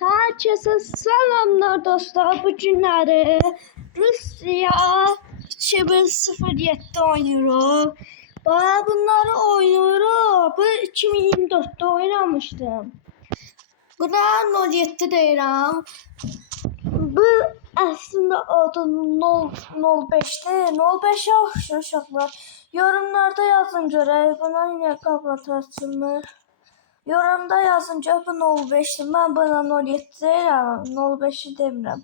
Herkese selamlar dostlar. Bu günleri Rusya 2007 oynuyorum. Bana bunları oynuyorum. Bu 2024'te oynamıştım. Buna 07 deyirəm. Bu aslında adı 005'ti. 05'e oxşur uşaqlar. Yorumlarda yazın görək. Buna yine qablat açılmır. Yorumda yazınca bu 05'ti. Ben buna 07 deyirəm. 05'i demirəm.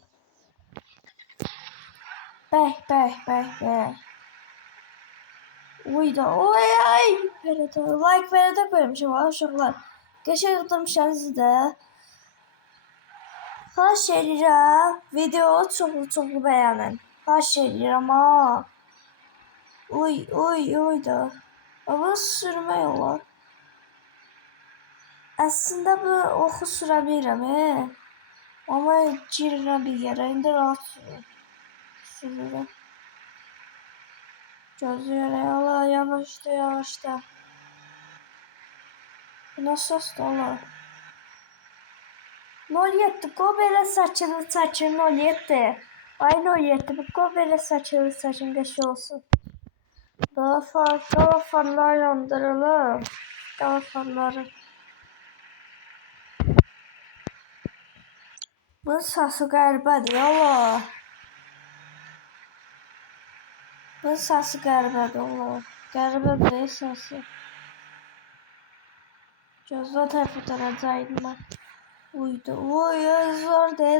Bəh. Uyda. Oy ay. Like verədə bölmüşəm uşaqlar. Qəşəng qıtırmışsınız da. Xahiş edirəm. Video çoxlu bəyənin. Xahiş edirəm ha. Uy da. Ama sürmək olar. Aslında bu oxu sürə bilirəm. Ama girirəm bir yerə. İndi rahat sürürəm. Gözləyərək. Allah yavaşda. Bu nə səsdir Allah? 07. Qoy belə saçını 07. Ay 07. Qoy belə saçını qəşəng olsun. Daha farlar yandırılır. Daha farları. Bunun səsi qəribədir Allah. Bunun səsi qəribədir Allah. Qəribədir səsi. Gözlə tərəflərəcəydim mən. Uydu.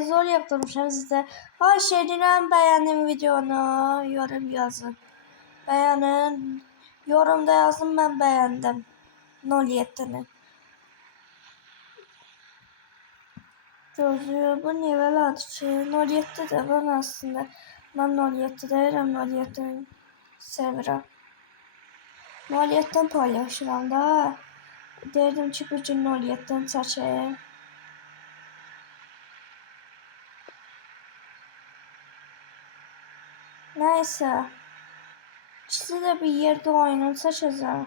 Zor yaptırmışam sizə. Xahiş edirəm bəyənin videonu. Yorum yazın. Bəyənin. Yorumda yazın mən bəyəndim. 07'ni. Gözlüyor. Bu niye belədir ki? 07 de ben aslında. Ben 07 deyirəm. 07'ni sevirəm. 07'den paylaşıram da. Derdim ki bu gün 07'den çəkəyim. Neyse. İkisi de bir yerde oyunun seçeceğim.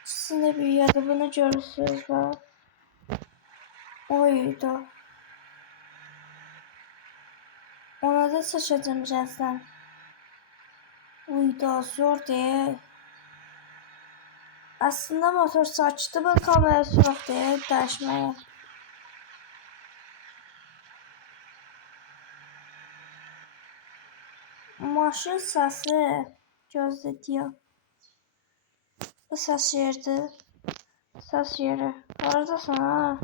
İkisi de bir yerde bunu görürsünüz bak. Oydu. Ona da seçeceğim birazdan. Uydu zor değil. Aslında motor saçtı bu kamera surat değil değişmeye. Maşın sesi gözlediyor. Bu ses yerdi. Ses yeri. Oradasın ha.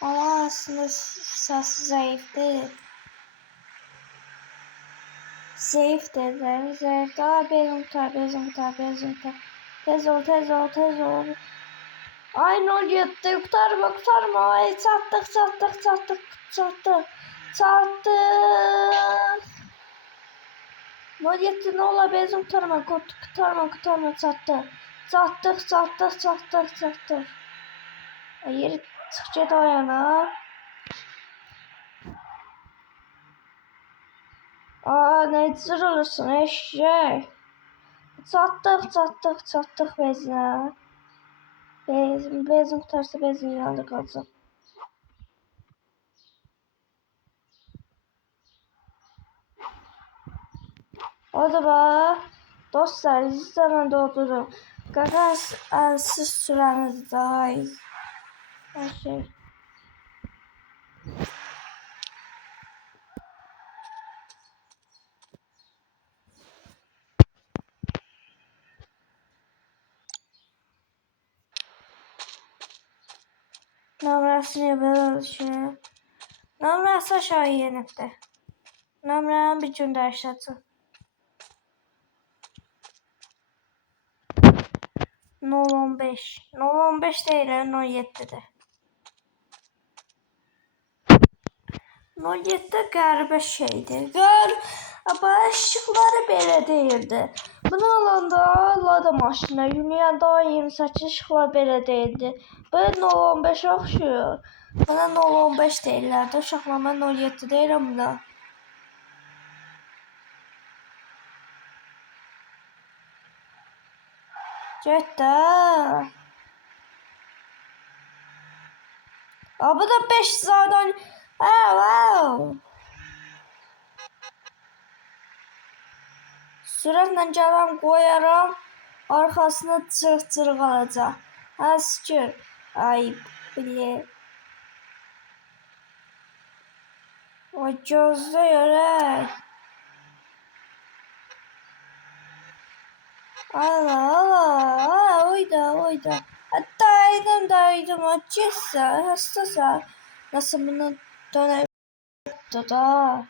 Ama aslında ses zayıftı. Zayıf dedim. Zayıf. Daha bezim tutar. Tez ol. Ay 07 kurtarma. Ay çattık. Çattık. 07 ne ola bezim kurtarma çattık. Yeri çıkacak ayağına. Ne cır olursun eşek. Çattık bezine. Bezim tutarsa bezin yanında kalacak. O da bak. Dostlar zaman doldurum. Gagas siz süreniz daha iyi. Her şey. Numarasını böyle şey. Numarası aşağı yenifte. Numaranın bir gün aşağısı. 015 değil 07'de. 07 qəribə şeydir. Ama ışıkları belə deyildi. Bunu alanda Lada maşına yürüyen daha 28 ışıklar belə deyildi. Böyle 015 oxşuyor. Bana 015 deyirlərdi. Uşaqlar mən 07 deyirəm buna. Get də. Aa, bu da 5 zaten. Wow. Sürətlə gələm qoyaram. Arkasına cırıq-cırıq alacaq. Hə, şükür. Ay, bile. O gözlə görək. Allah Allah. Oyda. Daydım. Acıysa. Hastasa. Nasıl bunu dönüp da.